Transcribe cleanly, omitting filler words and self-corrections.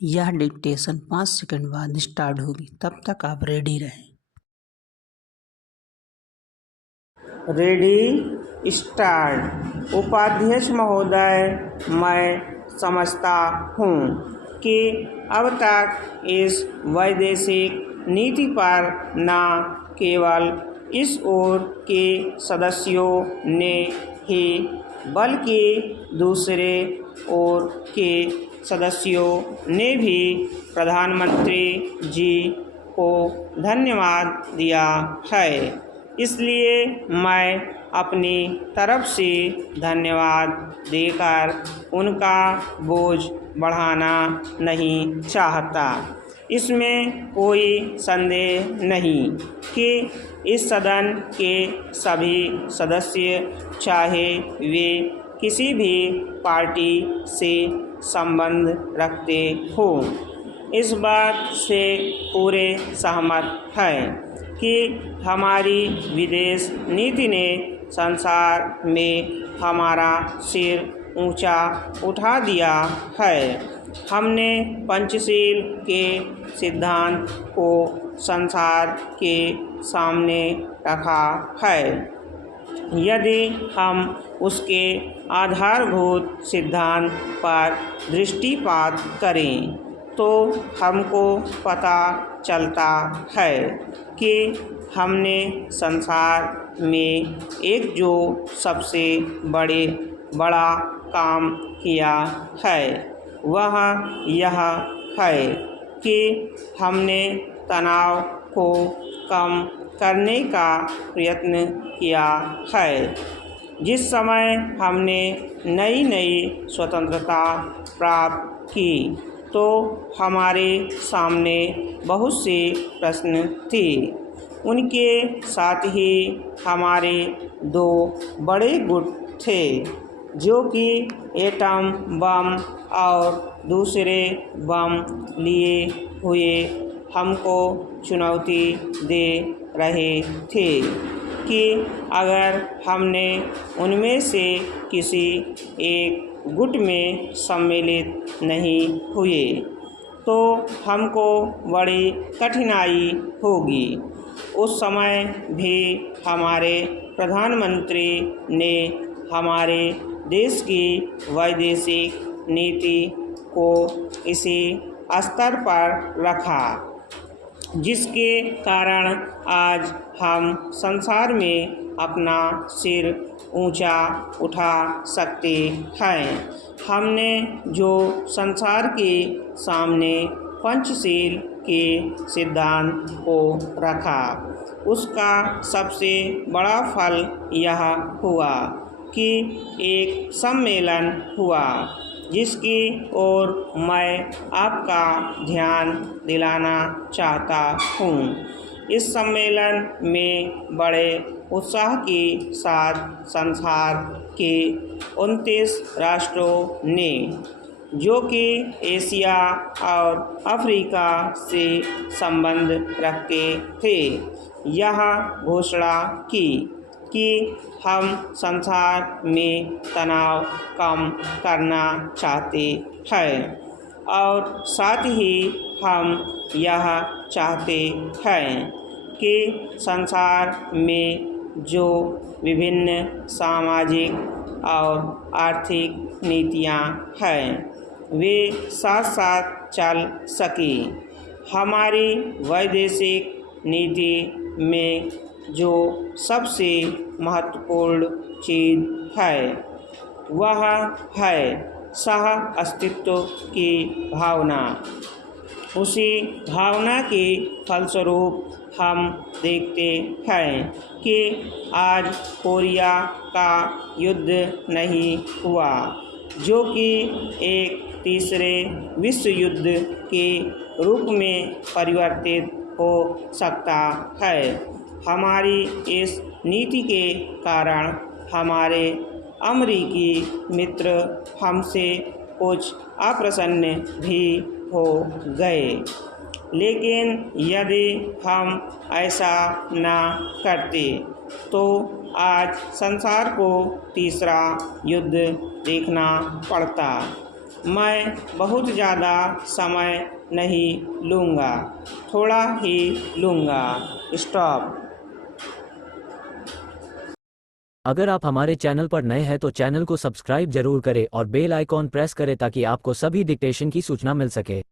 यह dictation 5 second बाद start होगी, तब तक आप रेडी रहें। Ready start. उपाध्यक्ष महोदय, मैं समझता हूँ कि अब तक इस वैदेशिक नीति पर न केवल इस ओर के सदस्यों ने ही बल्कि दूसरे ओर के सदस्यों ने भी प्रधानमंत्री जी को धन्यवाद दिया है। इसलिए मैं अपनी तरफ से धन्यवाद देकर उनका बोझ बढ़ाना नहीं चाहता। इसमें कोई संदेह नहीं कि इस सदन के सभी सदस्य, चाहे वे किसी भी पार्टी से संबंध रखते हों, इस बात से पूरे सहमत हैं कि हमारी विदेश नीति ने संसार में हमारा सिर ऊंचा उठा दिया है। हमने पंचशील के सिद्धांत को संसार के सामने रखा है। यदि हम उसके आधारभूत सिद्धांत पर दृष्टिपात करें तो हमको पता चलता है कि हमने संसार में एक जो सबसे बड़ा काम किया है वह यह है कि हमने तनाव को कम करने का प्रयत्न किया है। जिस समय हमने नई स्वतंत्रता प्राप्त की तो हमारे सामने बहुत से प्रश्न थे। उनके साथ ही हमारे दो बड़े गुट थे जो कि एटम बम और दूसरे बम लिए हुए हमको चुनौती दे रहे थे कि अगर हमने उनमें से किसी एक गुट में सम्मिलित नहीं हुए तो हमको बड़ी कठिनाई होगी। उस समय भी हमारे प्रधानमंत्री ने हमारे देश की वैदेशिक नीति को इसी स्तर पर रखा जिसके कारण आज हम संसार में अपना सिर ऊंचा उठा सकते हैं। हमने जो संसार के सामने पंचशील के सिद्धांत को रखा उसका सबसे बड़ा फल यह हुआ कि एक सम्मेलन हुआ जिसकी ओर मैं आपका ध्यान दिलाना चाहता हूँ। इस सम्मेलन में बड़े उत्साह के साथ संसार के 29 राष्ट्रों ने, जो कि एशिया और अफ्रीका से संबंध रखते थे, यह घोषणा की कि हम संसार में तनाव कम करना चाहते हैं और साथ ही हम यह चाहते हैं कि संसार में जो विभिन्न सामाजिक और आर्थिक नीतियाँ हैं वे साथ साथ चल सकें। हमारी वैदेशिक नीति में जो सबसे महत्वपूर्ण चीज़ है वह है सह अस्तित्व की भावना। उसी भावना के फलस्वरूप हम देखते हैं कि आज कोरिया का युद्ध नहीं हुआ जो कि एक तीसरे विश्व युद्ध के रूप में परिवर्तित हो सकता है। हमारी इस नीति के कारण हमारे अमेरिकी मित्र हमसे कुछ अप्रसन्न भी हो गए, लेकिन यदि हम ऐसा न करते तो आज संसार को तीसरा युद्ध देखना पड़ता। मैं बहुत ज़्यादा समय नहीं लूँगा, थोड़ा ही लूँगा। स्टॉप। अगर आप हमारे चैनल पर नए हैं तो चैनल को सब्सक्राइब जरूर करें और बेल आइकॉन प्रेस करें ताकि आपको सभी डिक्टेशन की सूचना मिल सके।